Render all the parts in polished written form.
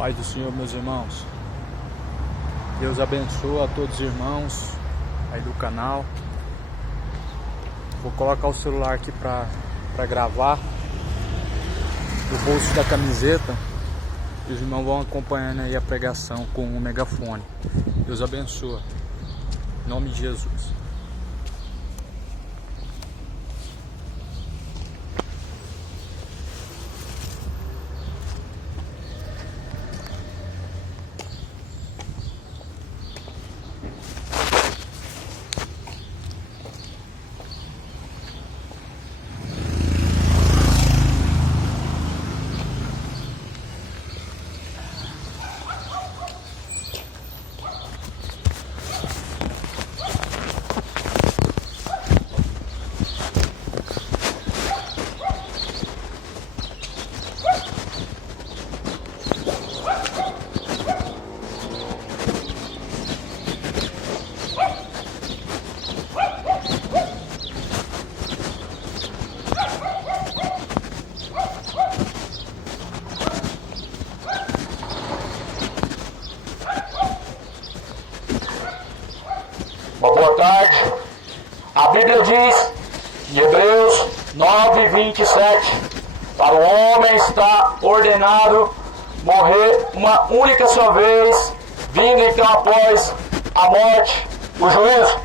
Paz do Senhor, meus irmãos. Deus abençoe a todos os irmãos aí do canal. Vou colocar o celular aqui para gravar no bolso da camiseta. E os irmãos vão acompanhando aí a pregação com o megafone. Deus abençoe. Em nome de Jesus. Boa tarde. A Bíblia diz em Hebreus 9:27: para o homem está ordenado morrer uma única só vez, vindo então após a morte o juízo.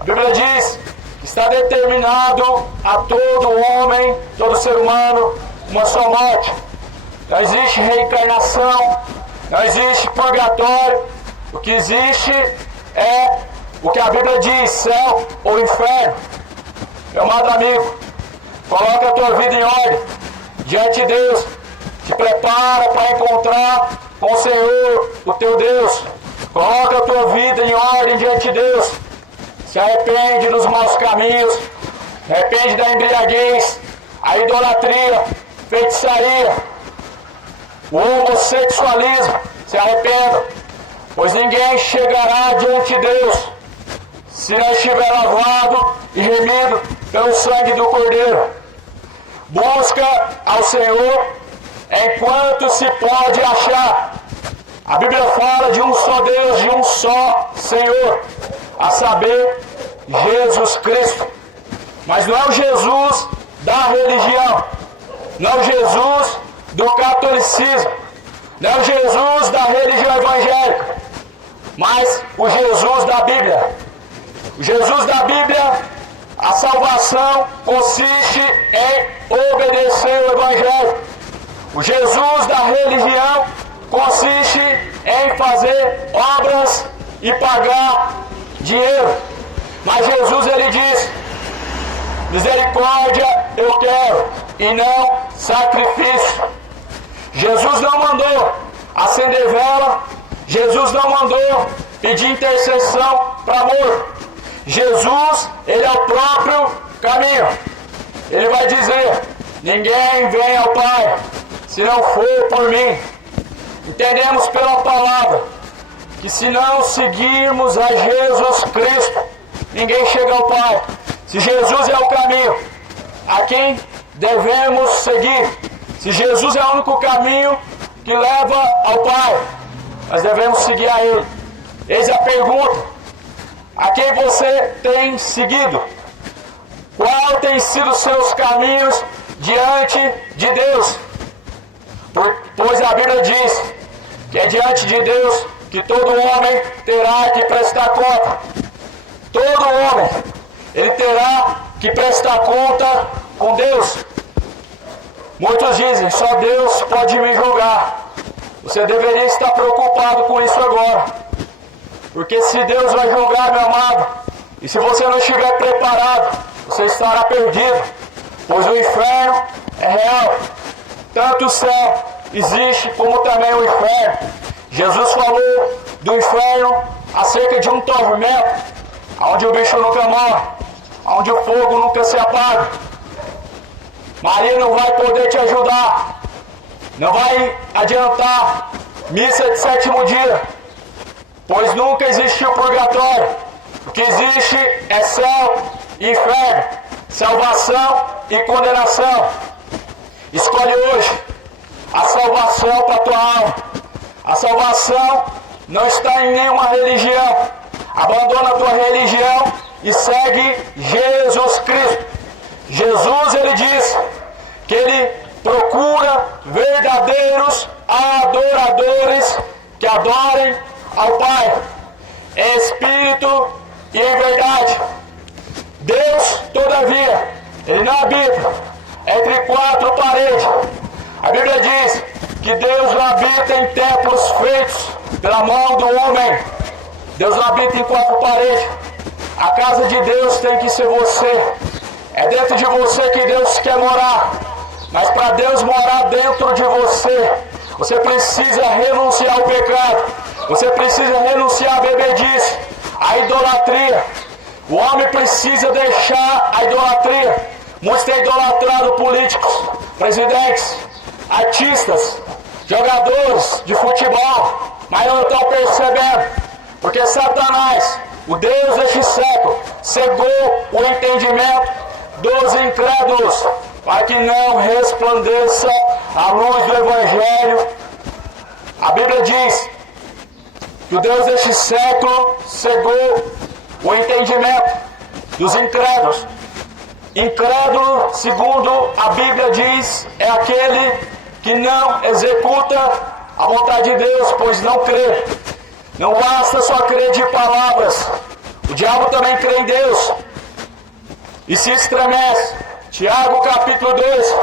A Bíblia diz que está determinado a todo homem, todo ser humano, uma só morte. Não existe reencarnação, não existe purgatório. O que existe é o que a Bíblia diz, céu ou inferno. Meu amado amigo, coloca a tua vida em ordem diante de Deus. Te prepara para encontrar com o Senhor, o teu Deus. Coloca a tua vida em ordem diante de Deus. Se arrepende dos maus caminhos, se arrepende da embriaguez, a idolatria, feitiçaria, o homossexualismo. Se arrependa, pois ninguém chegará diante de Deus se não estiver lavado e remido pelo sangue do Cordeiro. Busca ao Senhor enquanto se pode achar. A Bíblia fala de um só Deus, de um só Senhor, a saber, Jesus Cristo. Mas não é o Jesus da religião, não é o Jesus do catolicismo, não é o Jesus da religião evangélica, mas o Jesus da Bíblia. O Jesus da Bíblia, a salvação consiste em obedecer o Evangelho. O Jesus da religião consiste em fazer obras e pagar dinheiro. Mas Jesus, ele diz: misericórdia eu quero e não sacrifício. Jesus não mandou acender vela, Jesus não mandou pedir intercessão para morto. Jesus, ele é o próprio caminho. Ele vai dizer: ninguém vem ao Pai se não for por mim. Entendemos pela palavra que se não seguirmos a Jesus Cristo, ninguém chega ao Pai. Se Jesus é o caminho, a quem devemos seguir? Se Jesus é o único caminho que leva ao Pai, nós devemos seguir a Ele. Eis a pergunta: a quem você tem seguido? Qual tem sido os seus caminhos diante de Deus? Pois a Bíblia diz que é diante de Deus que todo homem terá que prestar conta. Todo homem, ele terá que prestar conta com Deus. Muitos dizem: só Deus pode me julgar. Você deveria estar preocupado com isso agora. Porque se Deus vai julgar, meu amado, e se você não estiver preparado, você estará perdido. Pois o inferno é real. Tanto o céu existe como também o inferno. Jesus falou do inferno acerca de um tormento, onde o bicho nunca morre, onde o fogo nunca se apaga. Maria não vai poder te ajudar. Não vai adiantar missa de sétimo dia, pois nunca existiu purgatório. O que existe é céu e inferno, salvação e condenação. Escolhe hoje a salvação para a tua alma. A salvação não está em nenhuma religião. Abandona a tua religião e segue Jesus Cristo. Jesus, ele diz que ele procura verdadeiros adoradores que adorem ao Pai em espírito e em verdade. Deus, todavia, ele não habita entre quatro paredes. A Bíblia diz que Deus não habita em templos feitos pela mão do homem. Deus não habita em quatro paredes. A casa de Deus tem que ser você. É dentro de você que Deus quer morar. Mas para Deus morar dentro de você, você precisa renunciar ao pecado. Você precisa renunciar à bebedice, à idolatria. O homem precisa deixar a idolatria. Muitos têm idolatrado políticos, presidentes, artistas, jogadores de futebol, mas não estão percebendo, porque Satanás, o Deus deste século, cegou o entendimento dos incrédulos, para que não resplandeça a luz do Evangelho. A Bíblia diz que o Deus deste século cegou o entendimento dos incrédulos. Incrédulo, segundo a Bíblia diz, é aquele que não executa a vontade de Deus, pois não crê. Não basta só crer de palavras. O diabo também crê em Deus e se estremece. Tiago capítulo 2.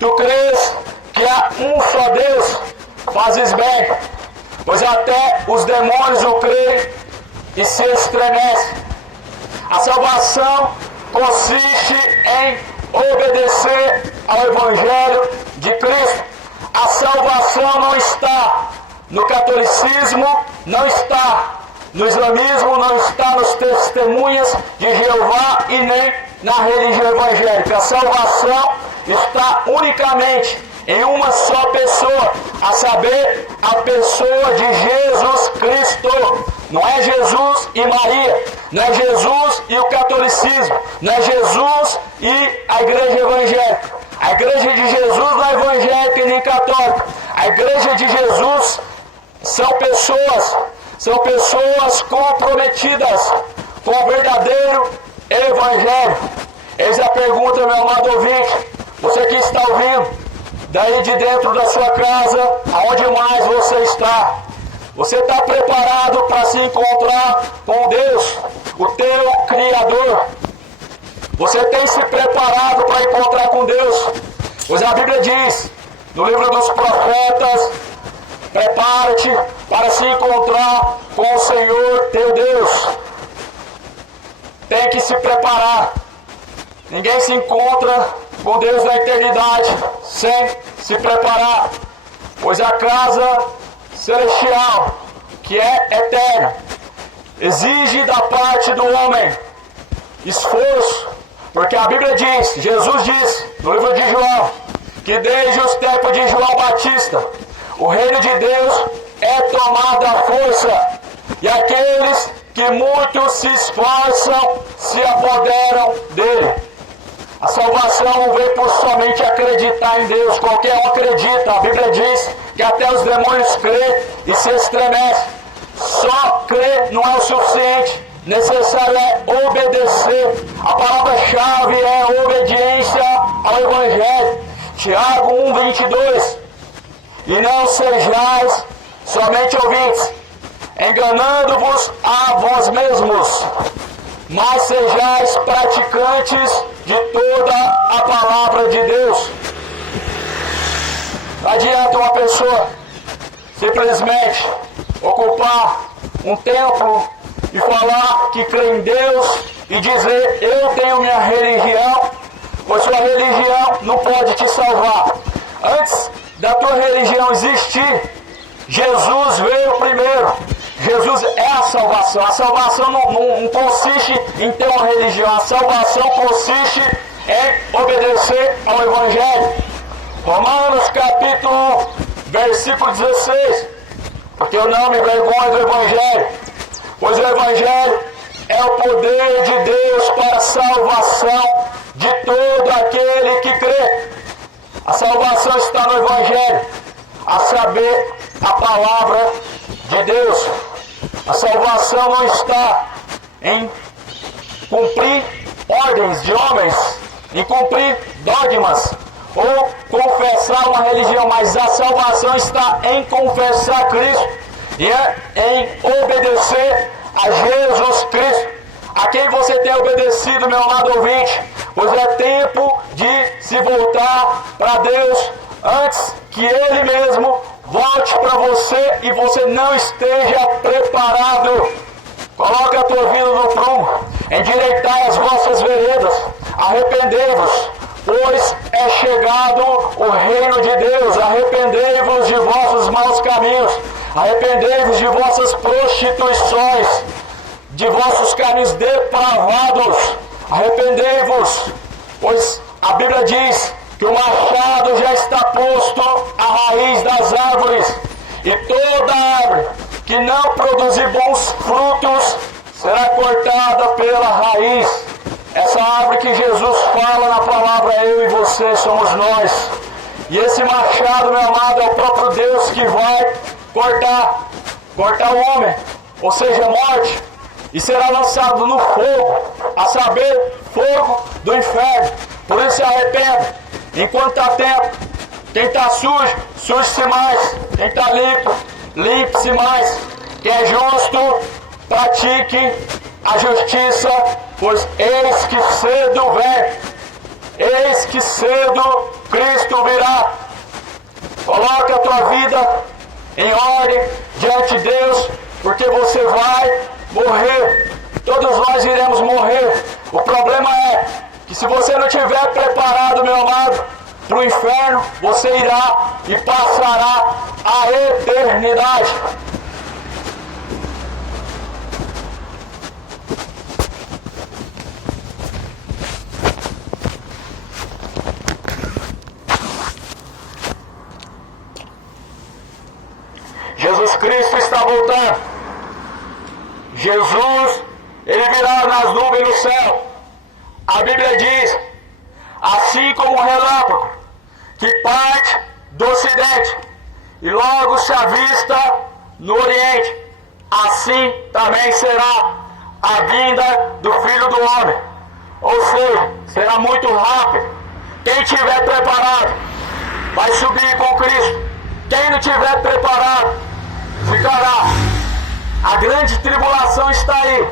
Tu crês que há um só Deus? Fazes bem, pois até os demônios o creem e se estremecem. A salvação consiste em obedecer ao Evangelho de Cristo. A salvação não está no catolicismo, não está no islamismo, não está nos testemunhas de Jeová e nem na religião evangélica. A salvação está unicamente em uma só pessoa, a saber, a pessoa de Jesus Cristo. Não é Jesus e Maria, não é Jesus e o catolicismo, não é Jesus e a igreja evangélica. A igreja de Jesus não é evangélica e nem católica. A igreja de Jesus são pessoas comprometidas com o verdadeiro evangelho. Eis a pergunta, meu amado ouvinte, você que está ouvindo, daí de dentro da sua casa, aonde mais você está? Você está preparado para se encontrar com Deus, o teu Criador? Você tem se preparado para encontrar com Deus? Pois a Bíblia diz, no livro dos profetas, prepara-te para se encontrar com o Senhor teu Deus. Tem que se preparar. Ninguém se encontra com Deus na eternidade sem se preparar. Pois a casa celestial, que é eterna, exige da parte do homem esforço. Porque a Bíblia diz, Jesus diz, no livro de João, que desde os tempos de João Batista, o reino de Deus é tomado à força, e aqueles que muito se esforçam se apoderam dele. A salvação não vem por somente acreditar em Deus. Qualquer um acredita. A Bíblia diz que até os demônios creem e se estremecem. Só crer não é o suficiente. Necessário é obedecer. A palavra-chave é obediência ao Evangelho. Tiago 1:22. E não sejais somente ouvintes, enganando-vos a vós mesmos, mas sejais praticantes de toda a palavra de Deus. Não adianta uma pessoa simplesmente ocupar um templo e falar que crê em Deus e dizer, eu tenho minha religião, pois sua religião não pode te salvar. Antes da tua religião existir, Jesus veio primeiro. Jesus é a salvação. A salvação não consiste em ter uma religião. A salvação consiste em obedecer ao Evangelho. Romanos capítulo 1, versículo 16. Porque eu não me envergonho do Evangelho, pois o Evangelho é o poder de Deus para a salvação de todo aquele que crê. A salvação está no Evangelho. a saber, a palavra de Deus. A salvação não está em cumprir ordens de homens, em cumprir dogmas, ou confessar uma religião, mas a salvação está em confessar Cristo e em obedecer a Jesus Cristo, a quem você tem obedecido, meu amado ouvinte, pois é tempo de se voltar para Deus antes que Ele mesmo volte para você e você não esteja preparado. Coloque a tua vida no prumo, endireitai as vossas veredas, arrependei-vos, pois é chegado o reino de Deus. Arrependei-vos de vossos maus caminhos, arrependei-vos de vossas prostituições, de vossos caminhos depravados, arrependei-vos, pois a Bíblia diz que o machado já está posto à raiz das árvores, e toda árvore que não produzir bons frutos será cortada pela raiz. Essa árvore que Jesus fala na palavra, eu e você somos nós. E esse machado, meu amado, é o próprio Deus que vai cortar o homem, ou seja, morte, e será lançado no fogo, a saber, fogo do inferno. Por isso se arrependa, enquanto está tempo. Quem está sujo, suje-se mais. Quem está limpo, limpe-se mais. Quem é justo, pratique a justiça, pois eis que cedo vem, eis que cedo Cristo virá. Coloque a tua vida em ordem diante de Deus, porque você vai morrer. Todos nós iremos morrer. O problema é que se você não estiver preparado, meu amado, para o inferno, você irá e passará a eternidade. Jesus Cristo está voltando. Jesus, Ele virá nas nuvens no céu. A Bíblia diz, assim como um relâmpago que parte do ocidente e logo se avista no oriente, assim também será a vinda do Filho do Homem. Ou seja, será muito rápido. Quem estiver preparado vai subir com Cristo. Quem não estiver preparado ficará. A grande tribulação está aí,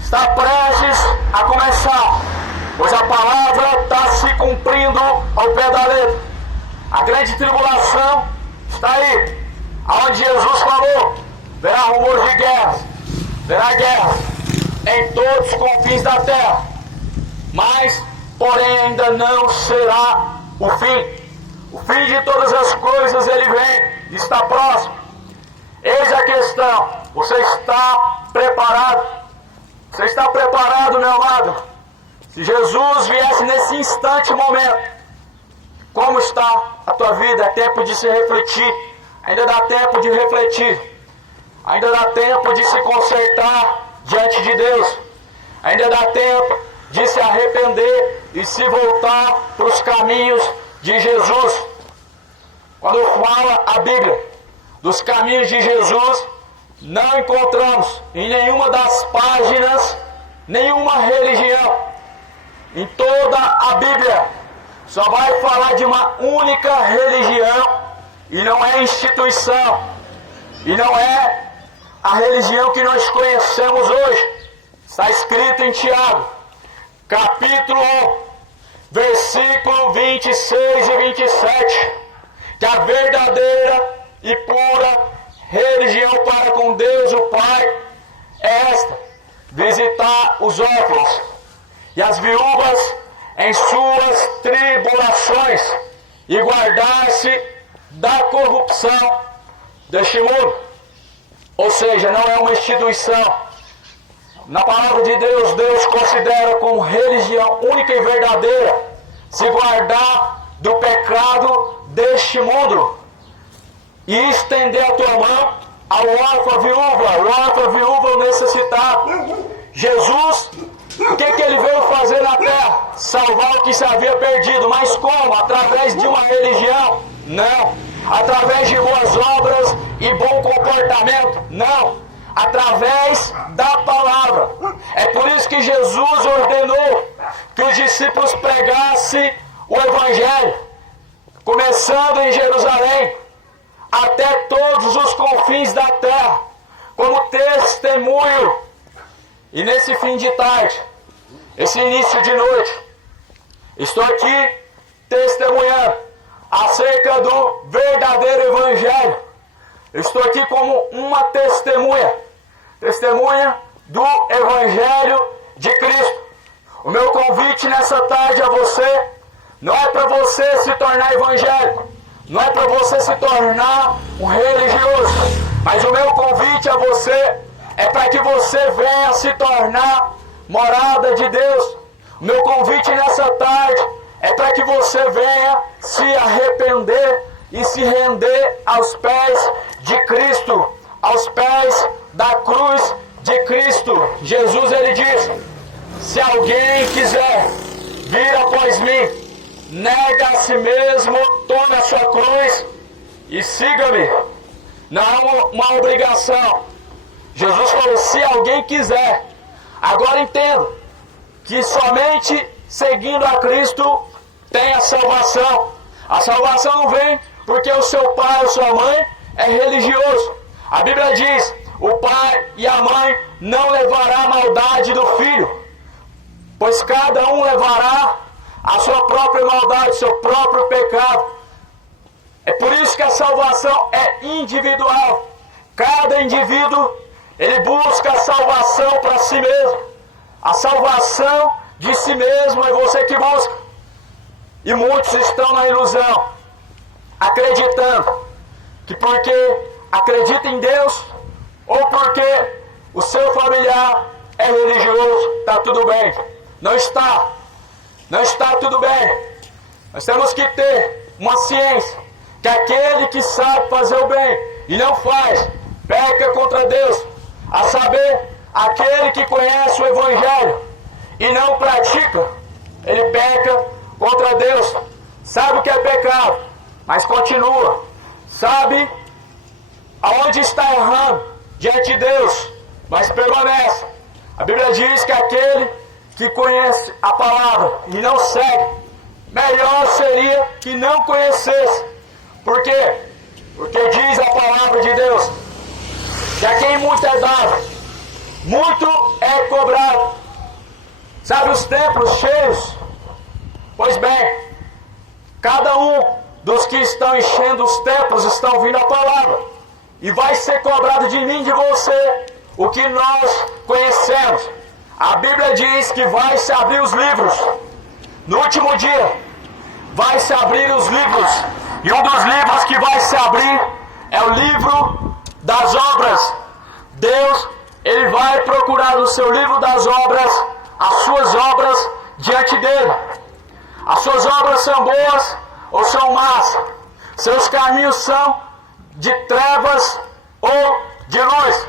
está prestes a começar, pois a palavra está se cumprindo ao pé da letra. A grande tribulação está aí, aonde Jesus falou, verá rumores de guerras, verá guerras em todos os confins da terra, mas, porém, ainda não será o fim. O fim de todas as coisas, ele vem, está próximo. Eis a questão, você está preparado? Você está preparado, meu amado? Se Jesus viesse nesse instante, momento, como está a tua vida? É tempo de se refletir, ainda dá tempo de refletir, ainda dá tempo de se consertar diante de Deus, ainda dá tempo de se arrepender e se voltar para os caminhos de Jesus. Quando fala a Bíblia dos caminhos de Jesus, não encontramos em nenhuma das páginas nenhuma religião. Em toda a Bíblia só vai falar de uma única religião, e não é instituição, e não é a religião que nós conhecemos hoje. Está escrito em Tiago, capítulo 1, versículo 26 e 27, que a verdadeira e pura religião para com Deus o Pai é esta: visitar os órfãos e as viúvas em suas tribulações e guardar-se da corrupção deste mundo. Ou seja, não é uma instituição. Na palavra de Deus, Deus considera como religião única e verdadeira se guardar do pecado deste mundo e estender a tua mão ao órfão, a viúva, o necessitado. Jesus, o que ele veio fazer na terra? Salvar o que se havia perdido. Mas como? Através de uma religião? Não. através de boas obras e bom comportamento. Não, através da palavra. É por isso que Jesus ordenou que os discípulos pregassem o Evangelho, começando em Jerusalém, até todos os confins da terra, como testemunho. E nesse fim de tarde, esse início de noite, estou aqui testemunhando acerca do verdadeiro Evangelho. Estou aqui como uma testemunha do Evangelho de Cristo. O meu convite nessa tarde a você não é para você se tornar evangélico, não é para você se tornar um religioso, mas o meu convite a você é para que você venha se tornar morada de Deus. O meu convite nessa tarde é para que você venha se arrepender e se render aos pés de Cristo, aos pés da cruz de Cristo. Jesus, ele diz: se alguém quiser vir após mim, nega a si mesmo, tome a sua cruz e siga-me. Não é uma obrigação. Jesus falou: se alguém quiser. Agora entenda que somente seguindo a Cristo tem a salvação. A salvação não vem porque o seu pai ou sua mãe é religioso. A Bíblia diz: o pai e a mãe não levará a maldade do filho, pois cada um levará a sua própria maldade, seu próprio pecado. É por isso que a salvação é individual. Cada indivíduo, ele busca a salvação para si mesmo. A salvação de si mesmo é você que busca. E muitos estão na ilusão, acreditando que porque acredita em Deus, ou porque o seu familiar é religioso, está tudo bem. Não está. Não está tudo bem. Nós temos que ter uma ciência que aquele que sabe fazer o bem e não faz, peca contra Deus. A saber, aquele que conhece o Evangelho e não pratica, ele peca contra Deus. Sabe o que é pecado, mas continua. Sabe aonde está errando diante de Deus, mas permanece. A Bíblia diz que aquele que conhece a palavra e não segue, melhor seria que não conhecesse. Por quê? Porque diz a palavra de Deus que a quem muito é dado, muito é cobrado. Sabe os templos cheios? Pois bem, cada um dos que estão enchendo os templos estão ouvindo a palavra, e vai ser cobrado de mim e de você o que nós conhecemos. A Bíblia diz que vai se abrir os livros. No último dia, vai se abrir os livros. E um dos livros que vai se abrir é o livro das obras. Deus, ele vai procurar no seu livro das obras as suas obras diante dele. As suas obras são boas ou são más? Seus caminhos são de trevas ou de luz?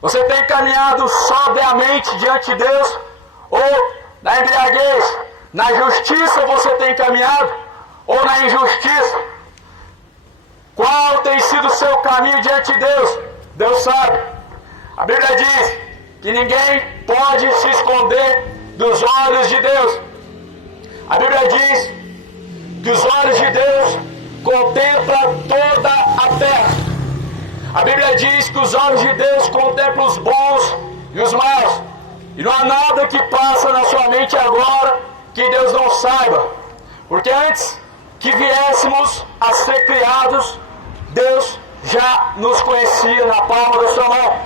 Você tem caminhado sobriamente diante de Deus, ou na embriaguez? Na justiça você tem caminhado, ou na injustiça? Qual tem sido o seu caminho diante de Deus? Deus sabe. A Bíblia diz que ninguém pode se esconder dos olhos de Deus. A Bíblia diz que os olhos de Deus contemplam toda a terra. A Bíblia diz que os olhos de Deus contemplam os bons e os maus. E não há nada que passa na sua mente agora que Deus não saiba. Porque antes que viéssemos a ser criados, Deus já nos conhecia na palma da sua mão.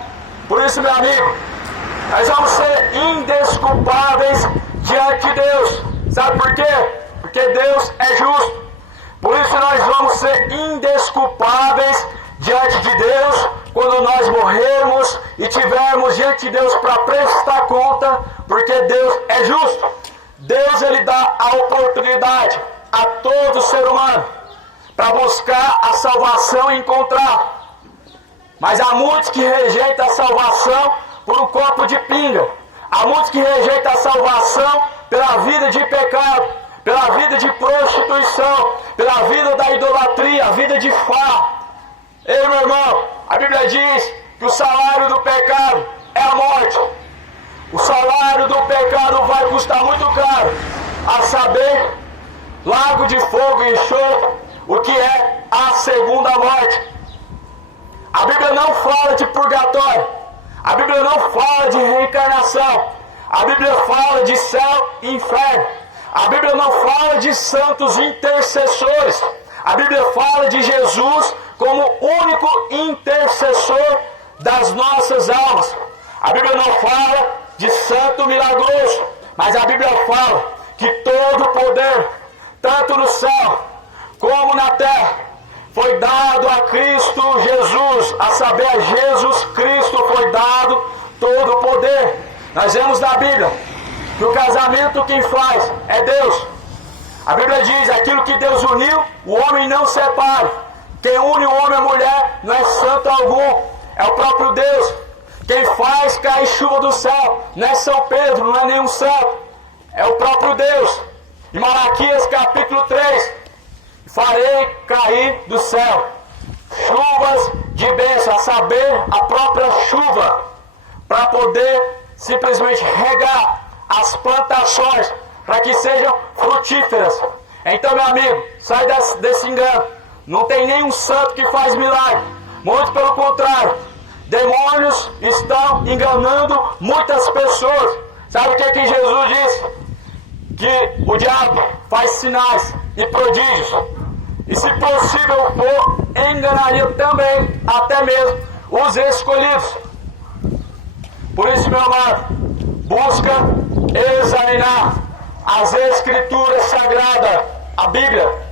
Por isso, meu amigo, nós vamos ser indesculpáveis diante de Deus. Sabe por quê? Porque Deus é justo. Por isso nós vamos ser indesculpáveis diante de Deus quando nós morrermos e tivermos diante de Deus para prestar conta, porque Deus é justo. Deus, ele dá a oportunidade a todo ser humano para buscar a salvação e encontrar. Mas há muitos que rejeitam a salvação por um copo de pinga. Há muitos que rejeitam a salvação pela vida de pecado, pela vida de prostituição, pela vida da idolatria, a vida de farra. Ei, meu irmão, a Bíblia diz que o salário do pecado é a morte. O salário do pecado vai custar muito caro, a saber, lago de fogo e enxofre, o que é a segunda morte. A Bíblia não fala de purgatório, a Bíblia não fala de reencarnação, a Bíblia fala de céu e inferno, a Bíblia não fala de santos intercessores, a Bíblia fala de Jesus como único intercessor das nossas almas. A Bíblia não fala de santo milagroso, mas a Bíblia fala que todo o poder, tanto no céu como na terra, foi dado a Cristo Jesus, a saber, a Jesus Cristo foi dado todo o poder. Nós vemos na Bíblia que o casamento quem faz é Deus. A Bíblia diz, aquilo que Deus uniu, o homem não separe. Quem une o homem e a mulher não é santo algum, é o próprio Deus. Quem faz cair chuva do céu não é São Pedro, não é nenhum santo, é o próprio Deus. Em Malaquias capítulo 3, farei cair do céu chuvas de bênção, a saber, a própria chuva, para poder simplesmente regar as plantações, para que sejam frutíferas. Então, meu amigo, sai desse engano. Não tem nenhum santo que faz milagre. Muito pelo contrário. Demônios estão enganando muitas pessoas. Sabe o que Jesus disse? Que o diabo faz sinais e prodígios. E se possível for, enganaria também, até mesmo, os escolhidos. Por isso, meu amado, busca examinar as Escrituras Sagradas, a Bíblia.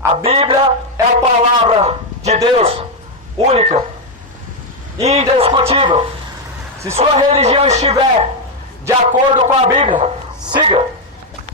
A Bíblia é a palavra de Deus, única, indiscutível. Se sua religião estiver de acordo com a Bíblia, siga.